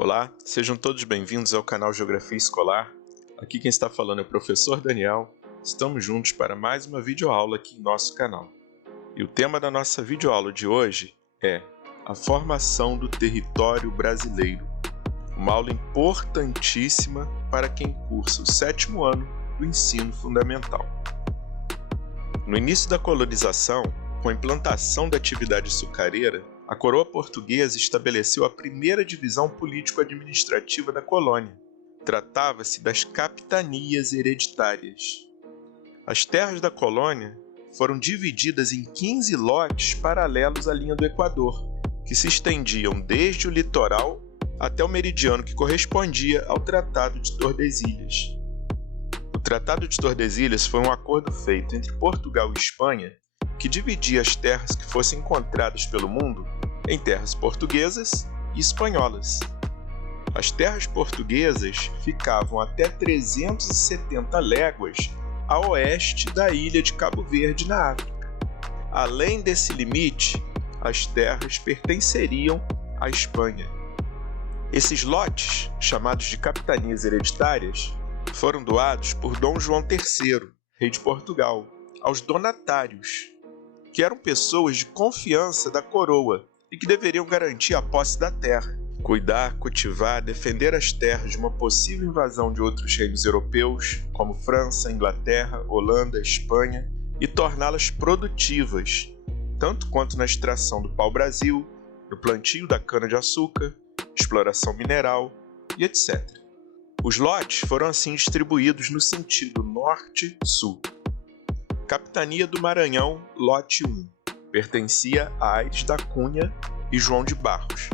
Olá, sejam todos bem-vindos ao canal Geografia Escolar. Aqui quem está falando é o professor Daniel. Estamos juntos para mais uma videoaula aqui em nosso canal. E o tema da nossa videoaula de hoje é a formação do território brasileiro. Uma aula importantíssima para quem cursa o 7º ano do ensino fundamental. No início da colonização, com a implantação da atividade açucareira, a coroa portuguesa estabeleceu a primeira divisão político-administrativa da colônia. Tratava-se das capitanias hereditárias. As terras da colônia foram divididas em 15 lotes paralelos à linha do Equador, que se estendiam desde o litoral até o meridiano que correspondia ao Tratado de Tordesilhas. O Tratado de Tordesilhas foi um acordo feito entre Portugal e Espanha que dividia as terras que fossem encontradas pelo mundo em terras portuguesas e espanholas. As terras portuguesas ficavam até 370 léguas a oeste da ilha de Cabo Verde, na África. Além desse limite, as terras pertenceriam à Espanha. Esses lotes, chamados de capitanias hereditárias, foram doados por Dom João III, rei de Portugal, aos donatários, que eram pessoas de confiança da coroa e que deveriam garantir a posse da terra, cuidar, cultivar, defender as terras de uma possível invasão de outros reinos europeus, como França, Inglaterra, Holanda, Espanha, e torná-las produtivas, tanto quanto na extração do pau-brasil, no plantio da cana-de-açúcar, exploração mineral e etc. Os lotes foram assim distribuídos no sentido norte-sul. Capitania do Maranhão, lote 1, pertencia a Aires da Cunha e João de Barros.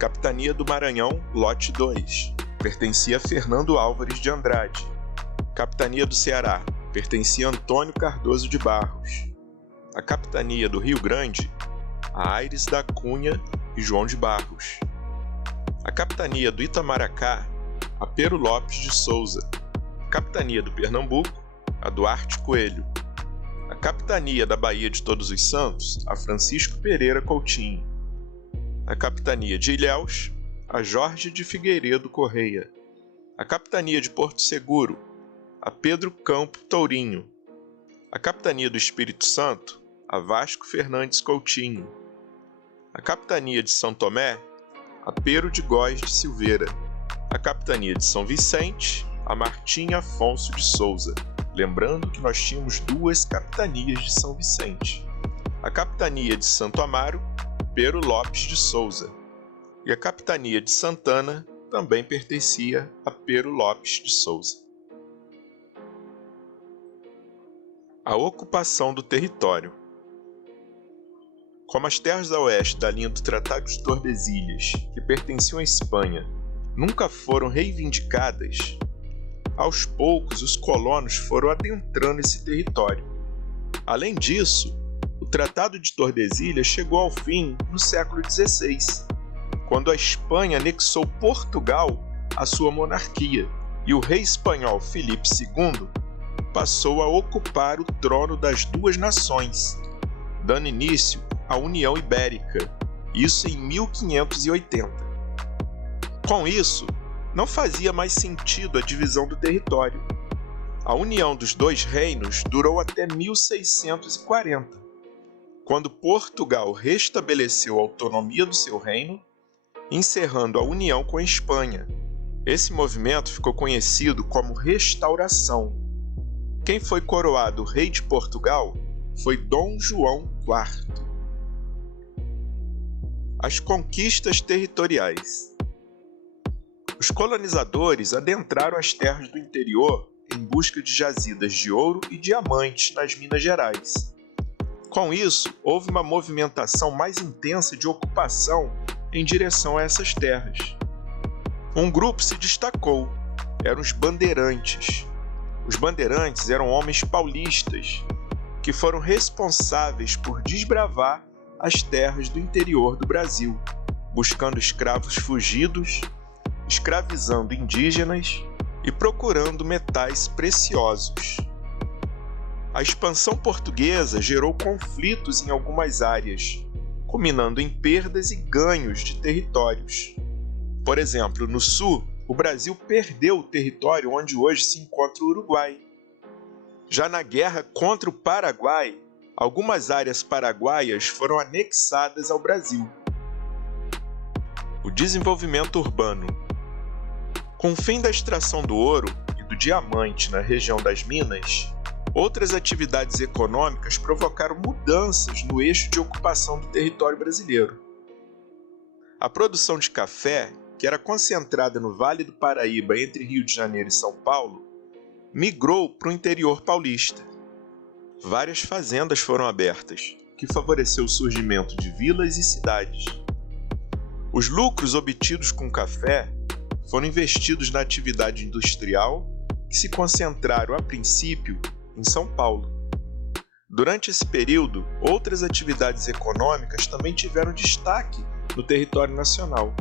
Capitania do Maranhão, lote 2, pertencia a Fernando Álvares de Andrade. Capitania do Ceará, pertencia a Antônio Cardoso de Barros. A Capitania do Rio Grande, a Aires da Cunha e João de Barros. A Capitania do Itamaracá, a Pero Lopes de Souza. A Capitania do Pernambuco, a Duarte Coelho. A Capitania da Bahia de Todos os Santos, a Francisco Pereira Coutinho. A Capitania de Ilhéus, a Jorge de Figueiredo Correia. A Capitania de Porto Seguro, a Pedro Campo Tourinho. A Capitania do Espírito Santo, a Vasco Fernandes Coutinho. A Capitania de São Tomé, a Pero de Góes de Silveira. A Capitania de São Vicente, a Martim Afonso de Souza. Lembrando que nós tínhamos duas capitanias de São Vicente. A Capitania de Santo Amaro, Pero Lopes de Souza. E a Capitania de Santana também pertencia a Pero Lopes de Souza. A ocupação do território. Como as terras a oeste da linha do Tratado de Tordesilhas, que pertenciam à Espanha, nunca foram reivindicadas, aos poucos os colonos foram adentrando esse território. Além disso, o Tratado de Tordesilhas chegou ao fim no século XVI, quando a Espanha anexou Portugal à sua monarquia e o rei espanhol Filipe II passou a ocupar o trono das duas nações, dando início à União Ibérica, isso em 1580. Com isso, não fazia mais sentido a divisão do território. A união dos dois reinos durou até 1640, quando Portugal restabeleceu a autonomia do seu reino, encerrando a união com a Espanha. Esse movimento ficou conhecido como Restauração. Quem foi coroado rei de Portugal foi Dom João IV. As conquistas territoriais. Os colonizadores adentraram as terras do interior em busca de jazidas de ouro e diamantes nas Minas Gerais. Com isso, houve uma movimentação mais intensa de ocupação em direção a essas terras. Um grupo se destacou, eram os bandeirantes. Os bandeirantes eram homens paulistas, que foram responsáveis por desbravar as terras do interior do Brasil, buscando escravos fugidos, escravizando indígenas e procurando metais preciosos. A expansão portuguesa gerou conflitos em algumas áreas, culminando em perdas e ganhos de territórios. Por exemplo, no sul, o Brasil perdeu o território onde hoje se encontra o Uruguai. Já na guerra contra o Paraguai, algumas áreas paraguaias foram anexadas ao Brasil. O desenvolvimento urbano. Com o fim da extração do ouro e do diamante na região das Minas, outras atividades econômicas provocaram mudanças no eixo de ocupação do território brasileiro. A produção de café, que era concentrada no Vale do Paraíba entre Rio de Janeiro e São Paulo, migrou para o interior paulista. Várias fazendas foram abertas, que favoreceu o surgimento de vilas e cidades. Os lucros obtidos com o café foram investidos na atividade industrial, que se concentraram a princípio em São Paulo. Durante esse período, outras atividades econômicas também tiveram destaque no território nacional,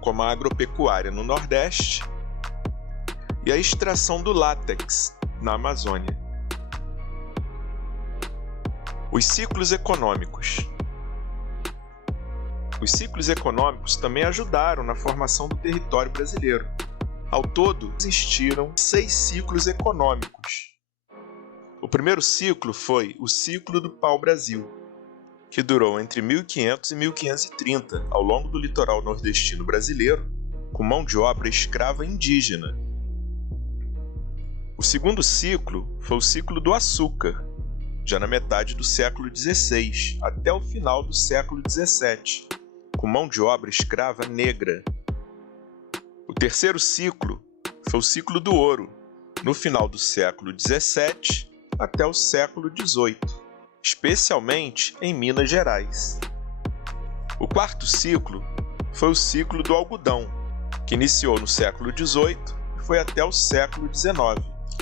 como a agropecuária no Nordeste e a extração do látex na Amazônia. Os ciclos econômicos. Os ciclos econômicos também ajudaram na formação do território brasileiro. Ao todo, existiram 6 ciclos econômicos. O primeiro ciclo foi o ciclo do pau-brasil, que durou entre 1500 e 1530, ao longo do litoral nordestino brasileiro, com mão de obra escrava indígena. O segundo ciclo foi o ciclo do açúcar, já na metade do século XVI, até o final do século XVII, com mão de obra escrava negra. O terceiro ciclo foi o ciclo do ouro, no final do século XVII até o século XVIII, especialmente em Minas Gerais. O quarto ciclo foi o ciclo do algodão, que iniciou no século XVIII e foi até o século XIX,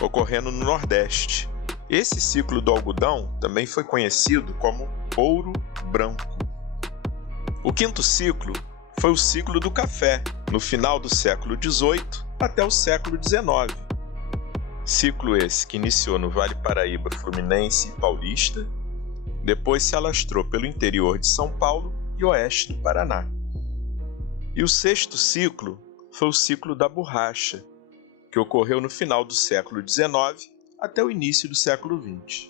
ocorrendo no Nordeste. Esse ciclo do algodão também foi conhecido como ouro branco. O quinto ciclo foi o ciclo do café, no final do século XVIII até o século XIX. Ciclo esse que iniciou no Vale Paraíba Fluminense e Paulista, depois se alastrou pelo interior de São Paulo e oeste do Paraná. E o sexto ciclo foi o ciclo da borracha, que ocorreu no final do século XIX até o início do século XX.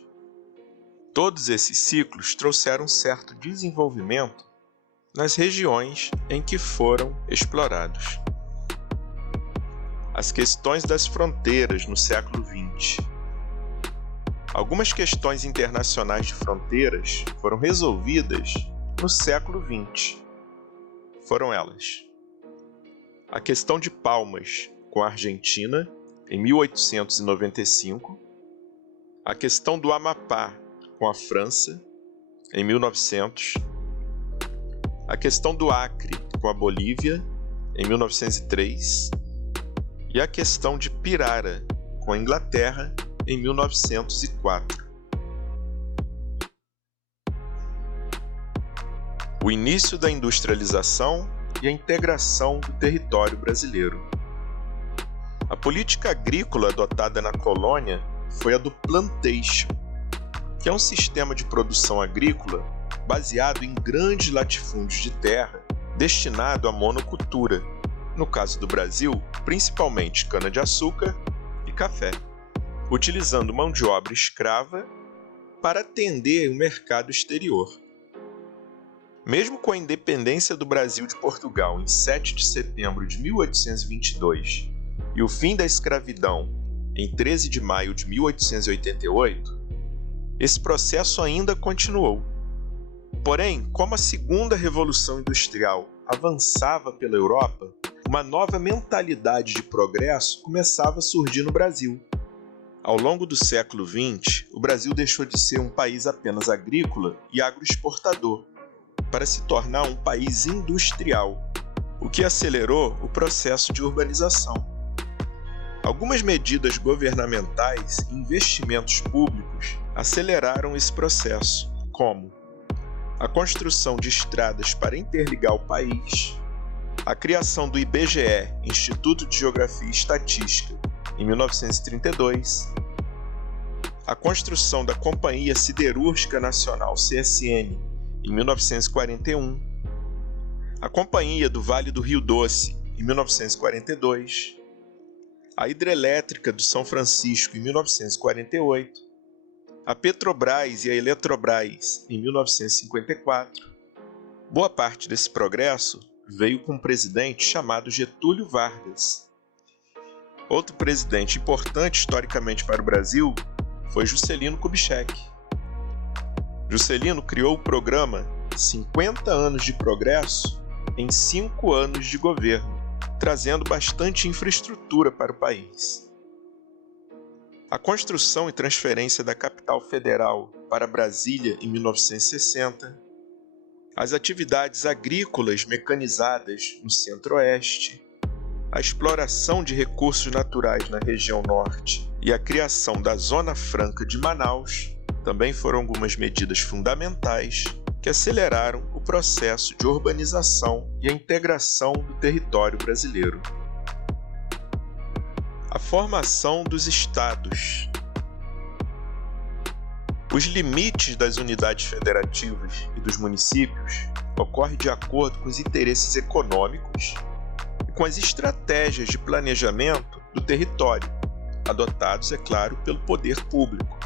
Todos esses ciclos trouxeram certo desenvolvimento nas regiões em que foram explorados. As questões das fronteiras no século XX. Algumas questões internacionais de fronteiras foram resolvidas no século XX. Foram elas: a questão de Palmas com a Argentina, em 1895, a questão do Amapá com a França, em 1900, a questão do Acre com a Bolívia, em 1903, e a questão de Pirara com a Inglaterra, em 1904. O início da industrialização e a integração do território brasileiro. A política agrícola adotada na colônia foi a do plantation, que é um sistema de produção agrícola baseado em grandes latifúndios de terra destinado à monocultura, no caso do Brasil, principalmente cana-de-açúcar e café, utilizando mão de obra escrava para atender o mercado exterior. Mesmo com a independência do Brasil de Portugal em 7 de setembro de 1822 e o fim da escravidão em 13 de maio de 1888, esse processo ainda continuou. Porém, como a segunda revolução industrial avançava pela Europa, uma nova mentalidade de progresso começava a surgir no Brasil. Ao longo do século XX, o Brasil deixou de ser um país apenas agrícola e agroexportador, para se tornar um país industrial, o que acelerou o processo de urbanização. Algumas medidas governamentais e investimentos públicos aceleraram esse processo, como a construção de estradas para interligar o país, a criação do IBGE, Instituto de Geografia e Estatística, em 1932, a construção da Companhia Siderúrgica Nacional, CSN, em 1941, a Companhia do Vale do Rio Doce, em 1942, a Hidrelétrica do São Francisco em 1948, a Petrobras e a Eletrobras em 1954. Boa parte desse progresso veio com um presidente chamado Getúlio Vargas. Outro presidente importante historicamente para o Brasil foi Juscelino Kubitschek. Juscelino criou o programa 50 anos de progresso em 5 anos de governo, trazendo bastante infraestrutura para o país. A construção e transferência da capital federal para Brasília em 1960, as atividades agrícolas mecanizadas no Centro-Oeste, a exploração de recursos naturais na região norte e a criação da Zona Franca de Manaus também foram algumas medidas fundamentais que aceleraram o processo de urbanização e a integração do território brasileiro. A formação dos estados. Os limites das unidades federativas e dos municípios ocorrem de acordo com os interesses econômicos e com as estratégias de planejamento do território, adotados, é claro, pelo poder público.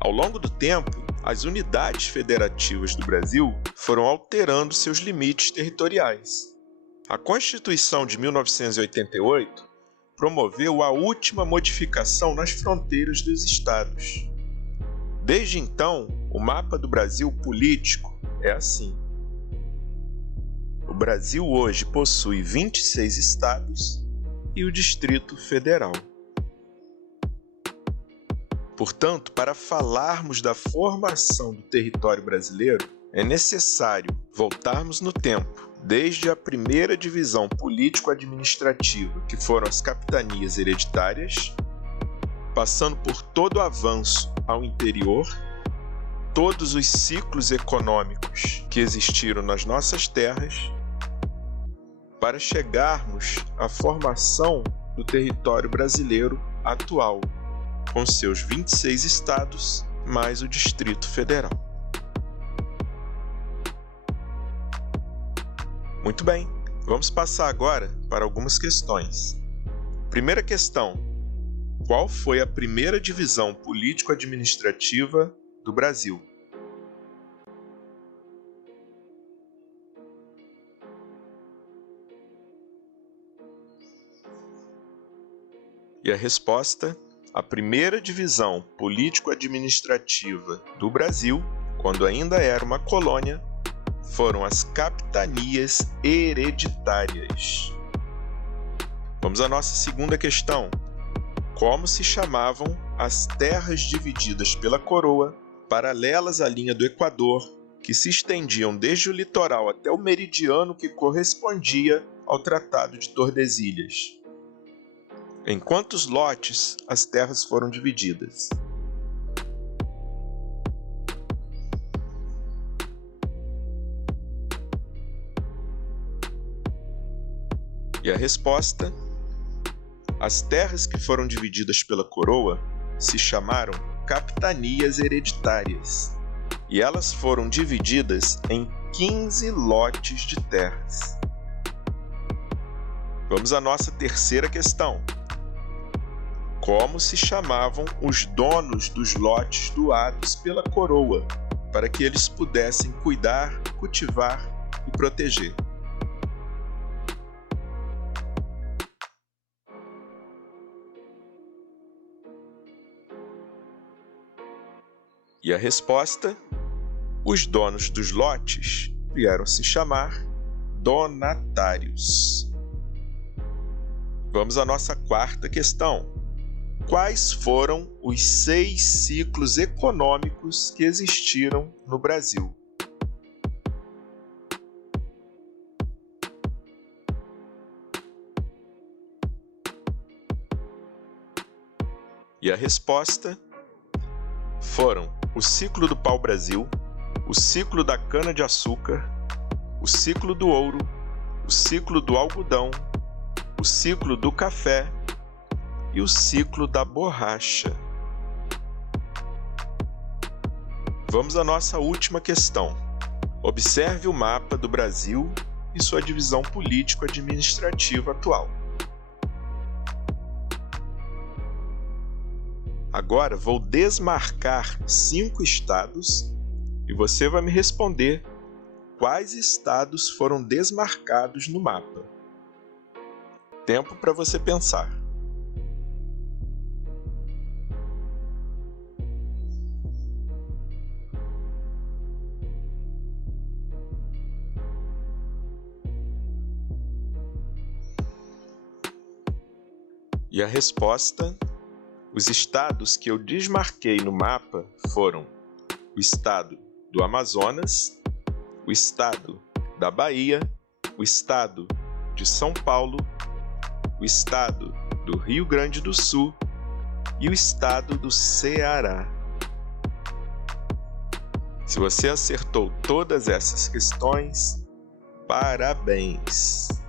Ao longo do tempo, as unidades federativas do Brasil foram alterando seus limites territoriais. A Constituição de 1988 promoveu a última modificação nas fronteiras dos estados. Desde então, o mapa do Brasil político é assim. O Brasil hoje possui 26 estados e o Distrito Federal. Portanto, para falarmos da formação do território brasileiro, é necessário voltarmos no tempo, desde a primeira divisão político-administrativa, que foram as capitanias hereditárias, passando por todo o avanço ao interior, todos os ciclos econômicos que existiram nas nossas terras, para chegarmos à formação do território brasileiro atual, com seus 26 estados, mais o Distrito Federal. Muito bem, vamos passar agora para algumas questões. Primeira questão: qual foi a primeira divisão político-administrativa do Brasil? E a resposta: a primeira divisão político-administrativa do Brasil, quando ainda era uma colônia, foram as capitanias hereditárias. Vamos à nossa segunda questão. Como se chamavam as terras divididas pela coroa, paralelas à linha do Equador, que se estendiam desde o litoral até o meridiano que correspondia ao Tratado de Tordesilhas? Em quantos lotes as terras foram divididas? E a resposta: as terras que foram divididas pela coroa se chamaram capitanias hereditárias, e elas foram divididas em 15 lotes de terras. Vamos à nossa terceira questão. Como se chamavam os donos dos lotes doados pela coroa, para que eles pudessem cuidar, cultivar e proteger? E a resposta: os donos dos lotes vieram se chamar donatários. Vamos à nossa quarta questão. Quais foram os 6 ciclos econômicos que existiram no Brasil? E a resposta foram o ciclo do pau-brasil, o ciclo da cana-de-açúcar, o ciclo do ouro, o ciclo do algodão, o ciclo do café e o ciclo da borracha. Vamos à nossa última questão. Observe o mapa do Brasil e sua divisão político-administrativa atual. Agora vou desmarcar 5 estados e você vai me responder quais estados foram desmarcados no mapa. Tempo para você pensar. E a resposta: os estados que eu desmarquei no mapa foram o estado do Amazonas, o estado da Bahia, o estado de São Paulo, o estado do Rio Grande do Sul e o estado do Ceará. Se você acertou todas essas questões, parabéns!